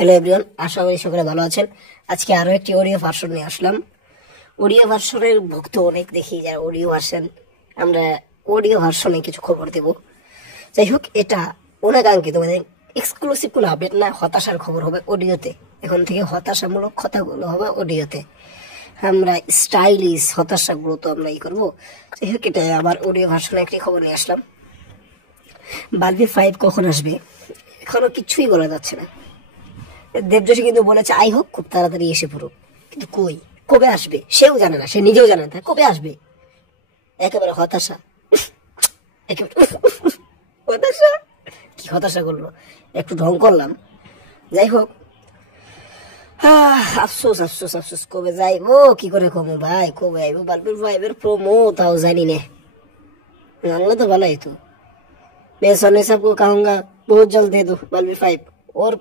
Hello everyone, আশা করি সকলে ভালো আছেন। আজকে আরো একটি অডিও ভার্সন নিয়ে আসলাম। অডিও ভার্সনের ভক্ত অনেক দেখি, যারা অডিও ভার্সন, আমরা অডিও ভার্সনে কিছু খবর দেব। যাই হোক, এটা অনাকাঙ্ক্ষিত, মানে এক্সক্লুসিভ কোনো আপডেট না, হতাশার খবর হবে অডিওতে। এখন থেকে হতাশামূলক কথাগুলো হবে অডিওতে। আমরা স্টাইলিশ হতাশাগুলো তো আমরা করবো। যাই হোক, এটা আবার অডিও ভার্সনে একটি খবর নিয়ে আসলাম। বালবি 5 কখন আসবে এখনো কিছুই বলা যাচ্ছে না। দেবযশী কিন্তু বলেছে আই হোক খুব তাড়াতাড়ি এসে পড়ুক, কিন্তু কই কবে আসবে সেও জানে না, সে নিজেও জানে না কবে আসবে। একেবারে হতাশা, একেবারে হতাশা। কি হতাশা করলো, একটু ঢং করলাম। যাই হোক, আফসোস আফসোস আফসোস, কবে যাইবো কি করে কমো ভাই, কবে আইবো বালবির ভাইবের প্রোমো তাও জানি না। জানলে তো ভালোই তো। मैं सोने सबको कहूंगा बहुत जल्द दे दो बालबीर 5 और